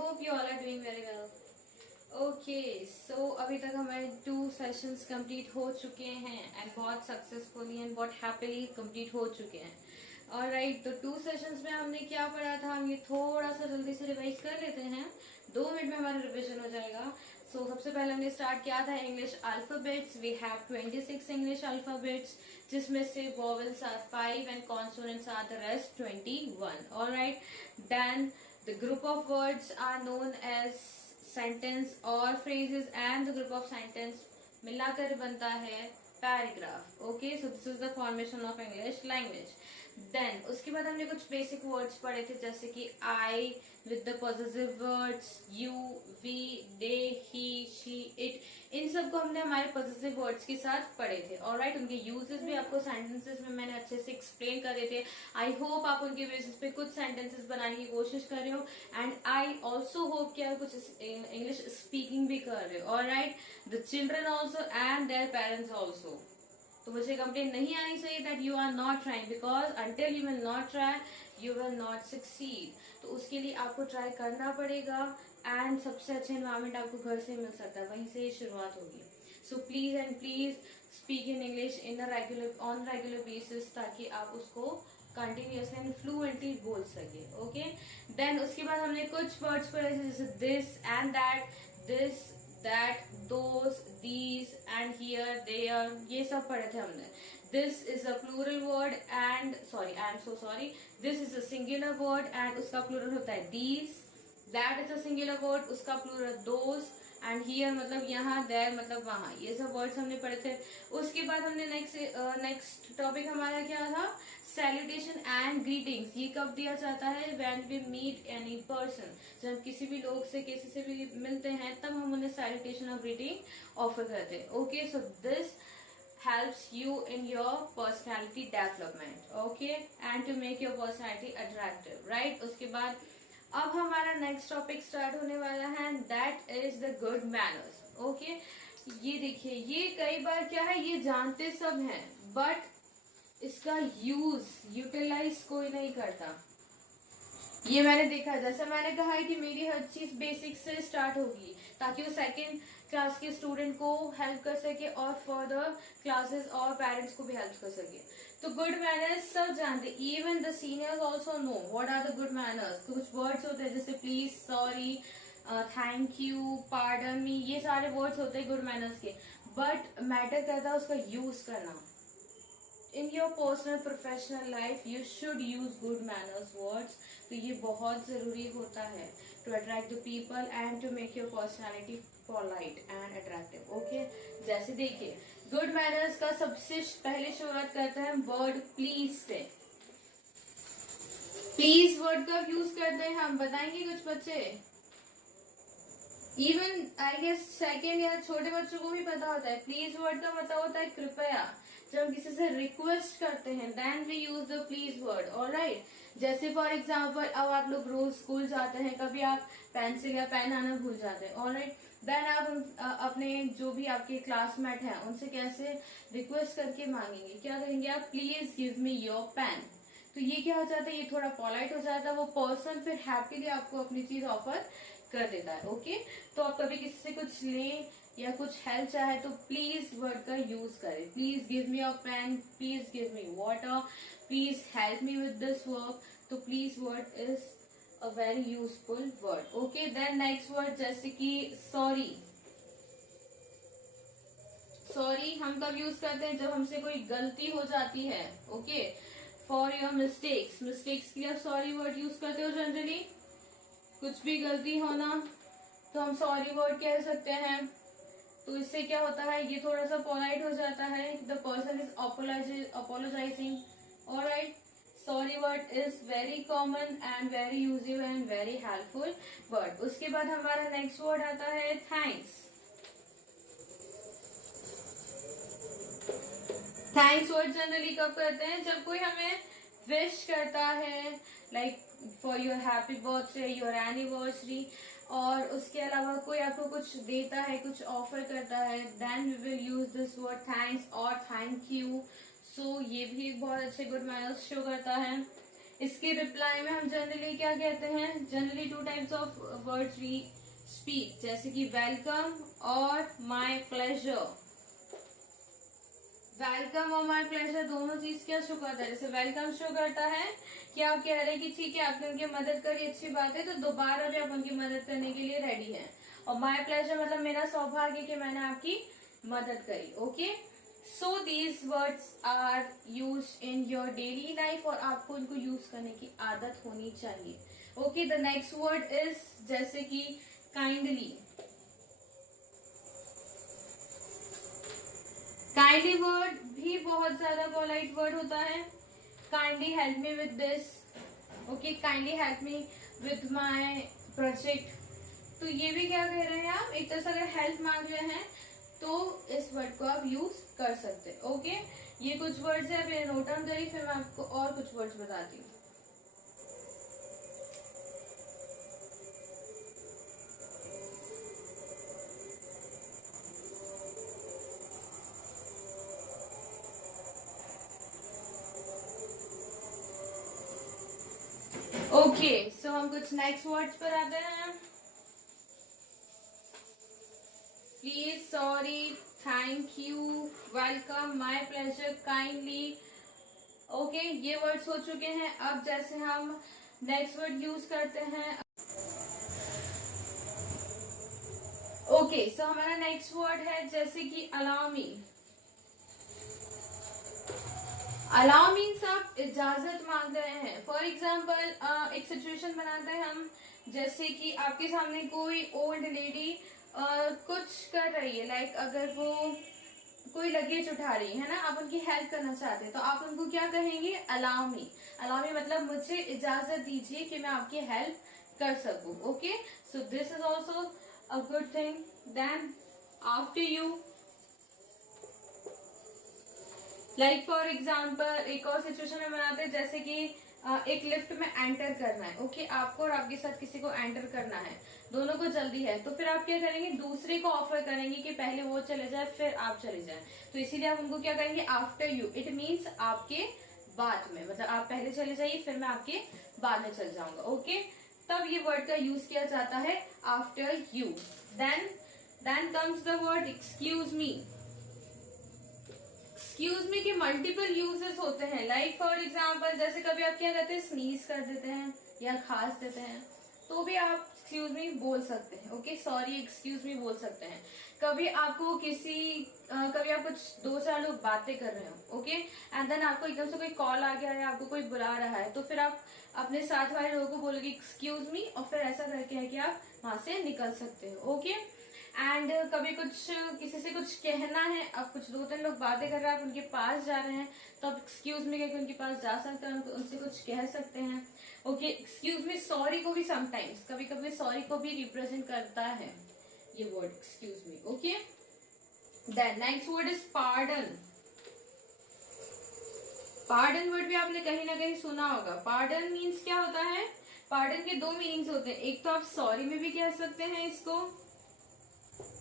hope you all are doing very well. Okay, so अभी तक हमारे 2 सेशंस कंप्लीट हो चुके हैं एंड बहुत सक्सेसफुली एंड बहुत हैप्पीली कंप्लीट हो चुके हैं. ऑलराइट, तो 2 सेशंस में हमने क्या पढ़ा था, हम ये थोड़ा सा जल्दी से रिवाइज कर लेते हैं. 2 मिनट में हमारा रिविजन हो जाएगा. सो सबसे पहले हमने स्टार्ट किया था English alphabets. We have 26 English alphabets, जिसमें से vowels are 5 and consonants are the rest 21. Alright, then the group of words are known as sentence or phrases and the group of sentence मिलाकर बनता है paragraph. Okay, so this is the formation of English language. Then उसके बाद हमने कुछ basic words पढ़े थे, जैसे कि I with the possessive words, you, we, they, he, she, it. इन सब को हमने हमारे possessive words के साथ पढ़े थे. ऑलराइट, उनके यूजेस भी आपको सेंटेंसेस में मैंने अच्छे से एक्सप्लेन करे थे. आई होप आप उनके बेसिस पे कुछ सेंटेंसेस बनाने की कोशिश कर रहे हो एंड आई ऑल्सो होप कि आप कुछ इंग्लिश स्पीकिंग भी कर रहे हो. Alright, the children also and their parents also. तो मुझे कंप्लेन नहीं आनी चाहिए that you are not trying, because until you will not try you will not succeed. तो उसके लिए आपको ट्राई करना पड़ेगा एंड सबसे अच्छा एनवायरमेंट आपको घर से मिल सकता है, वहीं से ही शुरुआत होगी. So please and please speak in English in on regular basis, ताकि आप उसको कंटिन्यूअसली एंड फ्लुएंटली बोल सके. ओके, देन उसके बाद हमने कुछ वर्ड्स पढ़े थे, जैसे this and that, this, that, those, these and here, there, ये सब पढ़े थे हमने. This is a plural word and sorry, I am so sorry. This is a singular word and उसका plural होता है these. That is a singular word, उसका plural those. And here मतलब यहाँ, देयर मतलब वहां. ये सब वर्ड्स हमने पढ़े थे. उसके बाद हमने नेक्स्ट टॉपिक हमारा क्या था, सैल्यूटेशन एंड ग्रीटिंग्स. ये कब दिया जाता है, when we meet any person. जब किसी भी लोग से किसी से भी मिलते हैं तब हम उन्हें सैल्यूटेशन और ग्रीटिंग ऑफर करते हैं. Okay, so this helps you in your personality development, okay, and to make your personality attractive, right. उसके बाद अब हमारा नेक्स्ट टॉपिक स्टार्ट होने वाला है, that is the good manners. Okay, ये देखिए, ये कई बार क्या है, ये जानते सब हैं बट इसका यूटिलाइज कोई नहीं करता. ये मैंने देखा, जैसे मैंने कहा है कि मेरी हर चीज बेसिक से स्टार्ट होगी ताकि वो सेकंड क्लास के स्टूडेंट को हेल्प कर सके और फर्दर क्लासेस और पेरेंट्स को भी हेल्प कर सके. तो गुड मैनर्स सब जानते, even the seniors also know what are the good manners. तो कुछ वर्ड्स होते हैं जैसे please, sorry, thank you, pardon me, ये सारे वर्ड्स होते हैं गुड मैनर्स के. बट मैटर करता है उसका यूज करना. In your personal professional life you should use good manners words. तो ये बहुत जरूरी होता है to attract the people and to make your personality polite and attractive. Okay, जैसे देखिए, good manners का सबसे पहले शुरुआत करते हैं वर्ड प्लीज से. प्लीज वर्ड कब यूज करते हैं हम बताएंगे कुछ बच्चे. इवन आई गेस सेकेंड या छोटे बच्चों को भी पता होता है. प्लीज वर्ड का मतलब होता है कृपया. जब हम किसी से रिक्वेस्ट करते हैं then we use the please word. Alright, जैसे फॉर एग्जाम्पल अब आप लोग रोज स्कूल जाते हैं, कभी आप पेंसिल या पेन आना भूल जाते हैं. ऑलराइट, देन आप अपने जो भी आपके क्लासमेट हैं उनसे कैसे रिक्वेस्ट करके मांगेंगे, क्या करेंगे आप, please give me your pen. तो ये क्या हो जाता है, ये थोड़ा पोलाइट हो जाता है. वो पर्सन फिर हैप्पीली आपको अपनी चीज ऑफर कर देता है. ओके, तो आप कभी किसी से कुछ लें या कुछ हेल्प चाहे तो प्लीज वर्ड का यूज करें. Please give me your pen, please give me water, please help me with this work. तो please word is a very useful word. Okay, then next word जैसे कि सॉरी. सॉरी हम कब use करते हैं, जब हमसे कोई गलती हो जाती है. ओके, फॉर योर मिस्टेक्स के लिए आप सॉरी वर्ड यूज करते हो जनरली. कुछ भी गलती होना तो हम सॉरी वर्ड कह सकते हैं. तो इससे क्या होता है, ये थोड़ा सा पोलाइट हो जाता है. The person is apologising. Alright, sorry word is very common and very usable and very helpful word. उसके बाद हमारा नेक्स्ट वर्ड आता है थैंक्स. थैंक्स वर्ड जनरली कब करते हैं, जब कोई हमें विश करता है, like for your happy birthday, your anniversary, और उसके अलावा कोई आपको कुछ देता है, कुछ ऑफर करता है, then we will use this word thanks और थैंक यू. सो ये भी बहुत अच्छे गुड मैनर्स शो करता है. इसके रिप्लाई में हम जनरली क्या कहते हैं, generally 2 types of words we speak, जैसे कि वेलकम और माय प्लेजर। वेलकम और माय प्लेजर दोनों चीज क्या शो करता है, जैसे वेलकम शो करता है कि आप कह रहे हैं कि ठीक है आपने उनकी मदद करी, अच्छी बात है, तो दोबारा भी आप उनकी मदद करने के लिए रेडी हैं। और माय प्लेजर मतलब मेरा सौभाग्य कि मैंने आपकी मदद करी। Okay, so these words are use in your daily life और आपको इनको यूज करने की आदत होनी चाहिए। Okay, the next word is जैसे कि काइंडली। काइंडली वर्ड भी बहुत ज्यादा पोलाइट वर्ड होता है। Kindly help me with this. Okay, kindly help me with my project. तो ये भी क्या कह रहे हैं आप, एक तरह से अगर हेल्प मांग रहे हैं तो इस वर्ड को आप यूज कर सकते हैं। ओके, ये कुछ वर्ड्स है, फिर नोट डाउन करिए, फिर मैं आपको और कुछ वर्ड्स बताती हूँ। ओके, सो हम कुछ नेक्स्ट वर्ड्स पर आते हैं। Please, sorry, thank you, welcome, my pleasure, kindly. Okay, ये वर्ड्स हो चुके हैं। अब जैसे हम नेक्स्ट वर्ड यूज करते हैं। ओके, सो हमारा नेक्स्ट वर्ड है जैसे कि अलाउ मी। अलाउ मीन्स आप इजाजत मांग रहे हैं। फॉर एग्जाम्पल एक सिचुएशन बनाते हैं हम, जैसे कि आपके सामने कोई ओल्ड लेडी कुछ कर रही है, लाइक अगर वो कोई लगेज उठा रही है ना, आप उनकी हेल्प करना चाहते हैं, तो आप उनको क्या कहेंगे, अलाउ मी। अलाउ मी मतलब मुझे इजाजत दीजिए कि मैं आपकी हेल्प कर सकूं। Okay, so this is also a good thing. Then after you, like for example एक और सिचुएशन में बनाते हैं, जैसे कि एक लिफ्ट में एंटर करना है। ओके, आपको और आपके साथ किसी को एंटर करना है, दोनों को जल्दी है, तो फिर आप क्या करेंगे, दूसरे को ऑफर करेंगे कि पहले वो चले जाए फिर आप चले जाए। तो इसीलिए आप उनको क्या करेंगे, आफ्टर यू। इट मीन्स आपके बाद में, मतलब आप पहले चले जाइए फिर मैं आपके बाद में चल जाऊंगा। ओके, तब ये वर्ड का यूज किया जाता है, after you. Then comes the word excuse me. Excuse me के मल्टीपल यूजेस होते हैं। लाइक फॉर एग्जाम्पल जैसे कभी आप क्या करते हैं, स्नीज कर देते हैं या खांस देते हैं, तो भी आप एक्सक्यूज मी बोल सकते हैं। ओके, सॉरी, एक्सक्यूज मी बोल सकते हैं। कभी आपको कभी आप कुछ 2-4 लोग बातें कर रहे हो, ओके, एंड देन आपको एकदम से कोई कॉल आ गया है, आपको कोई बुला रहा है, तो फिर आप अपने साथ वाले लोगों को बोलोगे एक्सक्यूज मी, और फिर ऐसा करके है कि आप वहां से निकल सकते हो। ओके, एंड कभी कुछ किसी से कुछ कहना है, अब कुछ 2-3 लोग बातें कर रहे हैं, आप उनके पास जा रहे हैं, तो आप एक्सक्यूज मी कहकर उनके पास जा सकते हैं, उनसे कुछ कह सकते हैं। ओके, एक्सक्यूज मी, सॉरी को भी समटाइम्स, कभी कभी सॉरी को भी रिप्रेजेंट करता है ये word excuse me. Okay, then next word is pardon. Pardon word भी आपने कहीं ना कहीं सुना होगा। पार्डन मीन्स क्या होता है, पार्डन के 2 मीनिंग्स होते हैं। एक तो आप सॉरी में भी कह सकते हैं इसको,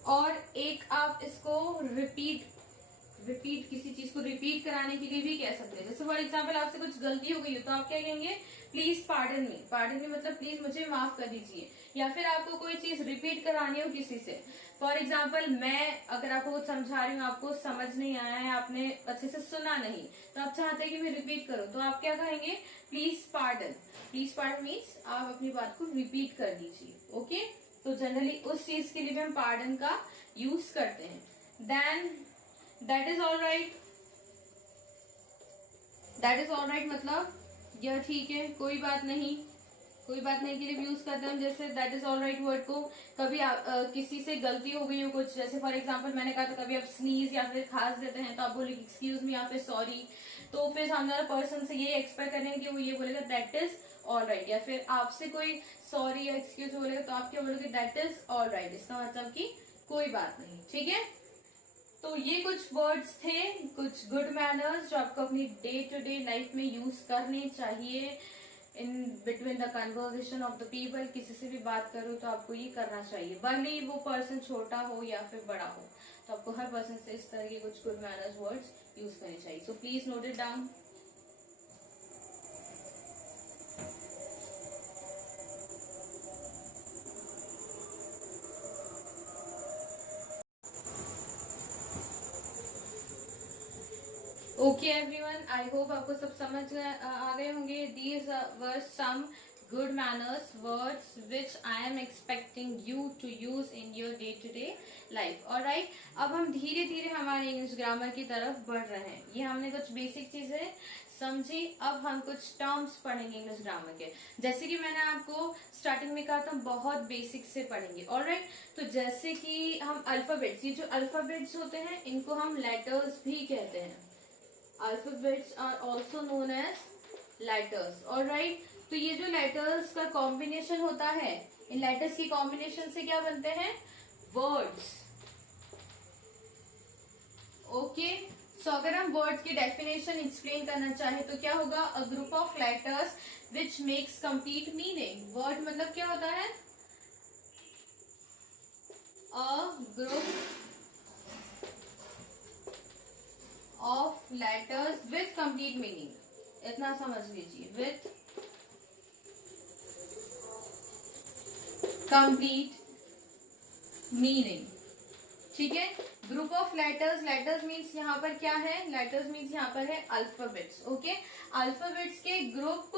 और एक आप इसको रिपीट किसी चीज को रिपीट कराने के लिए भी कह सकते हैं। जैसे फॉर एग्जाम्पल आपसे कुछ गलती हो गई हो, तो आप क्या कहेंगे, please pardon me. Pardon me मतलब प्लीज मुझे माफ कर दीजिए। या फिर आपको कोई चीज रिपीट करानी हो किसी से, फॉर एग्जाम्पल मैं अगर आपको कुछ समझा रही हूँ, आपको समझ नहीं आया है, आपने अच्छे से सुना नहीं, तो आप चाहते हैं कि मैं रिपीट करूँ, तो आप क्या कहेंगे, please pardon. Please pardon means आप अपनी बात को रिपीट कर दीजिए। ओके, तो जनरली उस चीज के लिए भी हम पार्डन का यूज करते हैं। Then that is all right. That is all right मतलब यह ठीक है, कोई बात नहीं, कोई बात नहीं के लिए यूज करते हैं। जैसे that is all right word को कभी किसी से गलती हो गई हो कुछ, जैसे फॉर एग्जाम्पल मैंने कहा था कभी आप स्नीज या फिर खांस देते हैं, तो आप बोलेंगे एक्सक्यूज मी या फिर सॉरी, तो फिर सामने वाला पर्सन से ये एक्सपेक्ट करेंगे कि वो ये बोलेगा दैट इज ऑल राइट। या फिर आपसे कोई सॉरी या एक्सक्यूज बोलेगा, तो आप क्या बोलोगे, दैट इज ऑल राइट। इसका मतलब कि कोई बात नहीं, ठीक है। तो ये कुछ वर्ड्स थे, कुछ गुड मैनर्स जो आपको अपनी डे टू डे लाइफ में यूज करने चाहिए in between the conversation of the people. किसी से भी बात करो तो आपको ये करना चाहिए, भले ही वो पर्सन छोटा हो या फिर बड़ा हो, तो आपको हर पर्सन से इस तरह के कुछ गुड मैनर्स वर्ड्स यूज करने चाहिए। So please note it down. Okay everyone, I hope आपको सब समझ आ गए होंगे. These were some good manners words which I am expecting you to use in your day to day life. Alright, अब हम धीरे धीरे हमारे इंग्लिश ग्रामर की तरफ बढ़ रहे हैं. ये हमने कुछ बेसिक चीजें समझी. अब हम कुछ टर्म्स पढ़ेंगे इंग्लिश ग्रामर के. जैसे कि मैंने आपको स्टार्टिंग में कहा था, बहुत बेसिक से पढ़ेंगे. ऑलराइट, तो जैसे कि हम अल्फाबेट्स, ये जो अल्फाबेट्स होते हैं इनको हम लेटर्स भी कहते हैं. Alphabets are also known as letters. Alright, तो ये जो letters का कॉम्बिनेशन होता है, इन letters की कॉम्बिनेशन से क्या बनते हैं? Words. ओके, सो अगर हम वर्ड्स की डेफिनेशन एक्सप्लेन करना चाहे तो क्या होगा? अ group of letters which makes complete meaning. Word मतलब क्या होता है? अ group of letters with complete meaning. इतना समझ लीजिए, विथ कंप्लीट मीनिंग. ठीक है, group of letters. Letters means यहाँ पर क्या है? लेटर्स मीन्स यहाँ पर है अल्फाबेट्स. ओके, अल्फाबेट्स के ग्रुप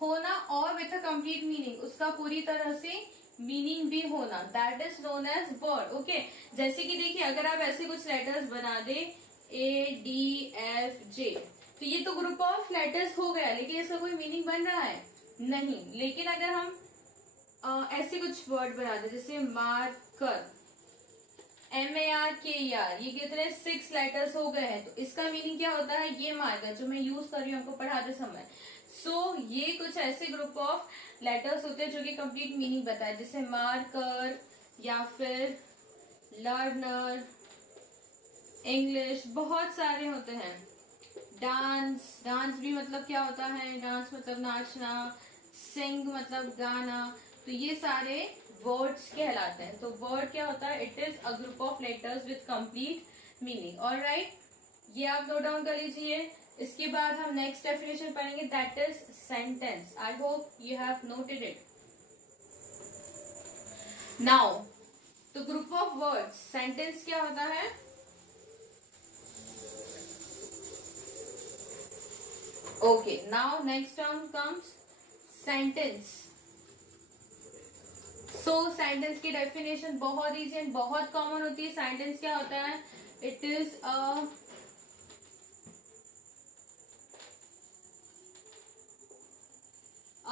होना और विथ अ कंप्लीट मीनिंग, उसका पूरी तरह से मीनिंग भी होना, that is known as word. Okay, जैसे कि देखिए, अगर आप ऐसे कुछ लेटर्स बना दे ADFJ, तो ये तो ग्रुप ऑफ लेटर्स हो गया, लेकिन इसका कोई मीनिंग बन रहा है? नहीं. लेकिन अगर हम ऐसे कुछ वर्ड बना दे, जैसे मार्कर, MARKER, ये कितने 6 लेटर्स हो गए हैं, तो इसका मीनिंग क्या होता है? ये मार्कर जो मैं यूज कर रही हूँ आपको पढ़ाते समय. सो ये कुछ ऐसे ग्रुप ऑफ लेटर्स होते हैं जो कि कंप्लीट मीनिंग बताए, जैसे मार्कर या फिर लर्नर, इंग्लिश, बहुत सारे होते हैं. डांस, डांस भी मतलब क्या होता है? डांस मतलब नाचना. सिंग मतलब गाना. तो ये सारे वर्ड्स कहलाते हैं. तो वर्ड क्या होता है? It is a group of letters with complete meaning. Alright, ये आप नोट डाउन कर लीजिए. इसके बाद हम नेक्स्ट डेफिनेशन पढ़ेंगे, that is sentence. I hope you have noted it. Now, तो ग्रुप ऑफ वर्ड्स, सेंटेंस क्या होता है? Okay, now next term comes sentence. So sentence की definition बहुत easy and बहुत common होती है. Sentence क्या होता है? It is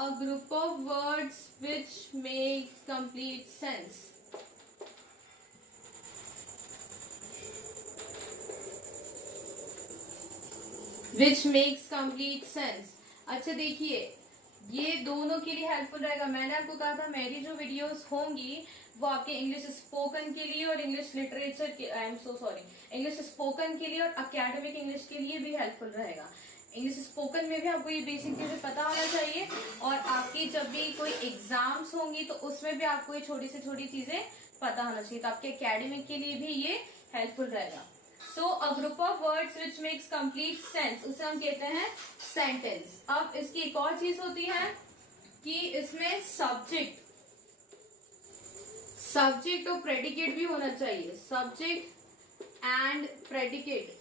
a group of words which makes complete sense. Which makes complete sense. अच्छा देखिए, ये दोनों के लिए हेल्पफुल रहेगा. मैंने आपको कहा था मेरी जो वीडियोस होंगी वो आपके इंग्लिश स्पोकन के लिए और इंग्लिश लिटरेचर के, I am so sorry, English spoken के लिए और अकेडमिक इंग्लिश के लिए भी हेल्पफुल रहेगा. इंग्लिश स्पोकन में भी आपको ये बेसिक चीजें पता होना चाहिए, और आपकी जब भी कोई एग्जाम्स होंगी तो उसमें भी आपको ये छोटी से छोटी चीजें पता होना चाहिए. तो आपके अकेडमिक के लिए भी ये हेल्पफुल रहेगा. So a group of words which makes complete sense, उसे हम कहते हैं सेंटेंस. अब इसकी एक और चीज होती है कि इसमें सब्जेक्ट और प्रेडिकेट भी होना चाहिए. Subject and predicate,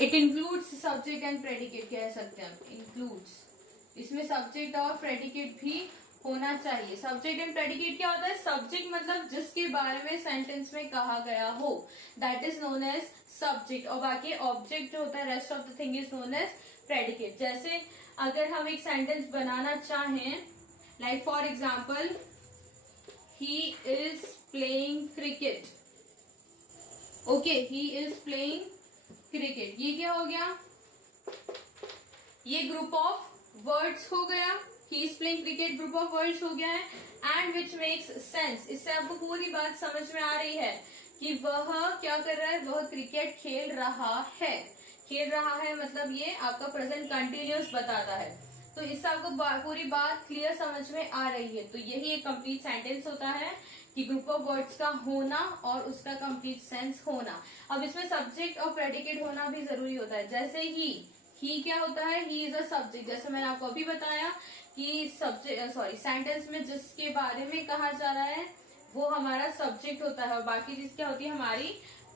it includes subject and predicate कह सकते हैं आप. इंक्लूड्स, इसमें सब्जेक्ट और प्रेडिकेट भी होना चाहिए. सब्जेक्ट एंड प्रेडिकेट क्या होता है? सब्जेक्ट मतलब जिसके बारे में सेंटेंस में कहा गया हो, that is known as subject. और बाकी ऑब्जेक्ट जो होता है, rest of the thing is known as predicate. जैसे अगर हम एक सेंटेंस बनाना चाहें, like for example, he is playing cricket. Okay, he is playing cricket, ये क्या हो गया? ये ग्रुप ऑफ वर्ड्स हो गया. ही is playing cricket group of words हो गया है. एंड विच मेक्स सेंस, इससे आपको पूरी बात समझ में आ रही है कि वह क्या कर रहा है? वह क्रिकेट खेल रहा है. खेल रहा है मतलब ये आपका प्रेजेंट कंटिन्यूअस बताता है. तो इससे आपको पूरी बात क्लियर समझ में आ रही है. तो यही एक कंप्लीट सेंटेंस होता है कि ग्रुप ऑफ वर्ड्स का होना और उसका कंप्लीट सेंस होना. अब इसमें सब्जेक्ट और प्रेडिकेट होना भी जरूरी होता है. जैसे ही क्या होता है? He is a subject. जैसे मैंने आपको अभी बताया कि सेंटेंस में जिसके बारे में कहा जा रहा है वो हमारा सब्जेक्ट होता है, और बाकी चीज क्या होती है? हमारी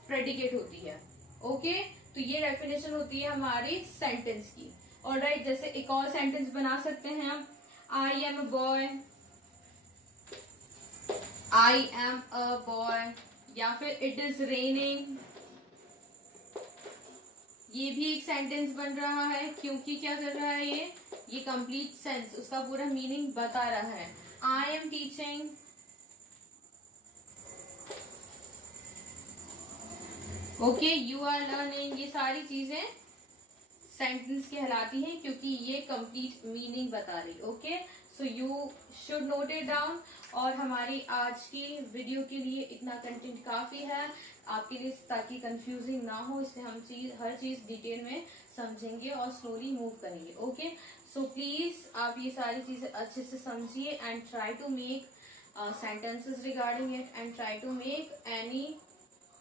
प्रेडिकेट होती है. ओके, तो ये डेफिनेशन होती है हमारी सेंटेंस की। ऑलराइट, जैसे एक और सेंटेंस बना सकते हैं हम, I am a boy, I am a boy, या फिर इट इज रेनिंग। ये भी एक सेंटेंस बन रहा है, क्योंकि क्या कर रहा है ये कंप्लीट सेंस, उसका पूरा मीनिंग बता रहा है। I am teaching, okay, you are learning, ये सारी चीजें सेंटेंस कहलाती हैं, क्योंकि ये कंप्लीट मीनिंग बता रही। Okay, so you should note it down. और हमारी आज की वीडियो के लिए इतना कंटेंट काफी है आपके लिए, ताकि कंफ्यूजिंग ना हो, इसलिए हम हर चीज डिटेल में समझेंगे और स्लोली मूव करेंगे। ओके, सो प्लीज आप ये सारी चीजें अच्छे से समझिए and try to make sentences regarding it and try to make any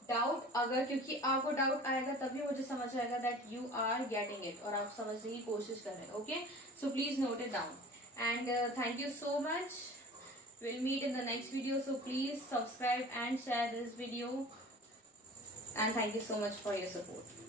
doubt, अगर, क्योंकि आपको डाउट आएगा तभी मुझे समझ आएगा that you are getting it और आप समझने की कोशिश कर रहे हैं। Okay, so please note it down and thank you so much. Will meet in the next video, so please subscribe and share this video and thank you so much for your support.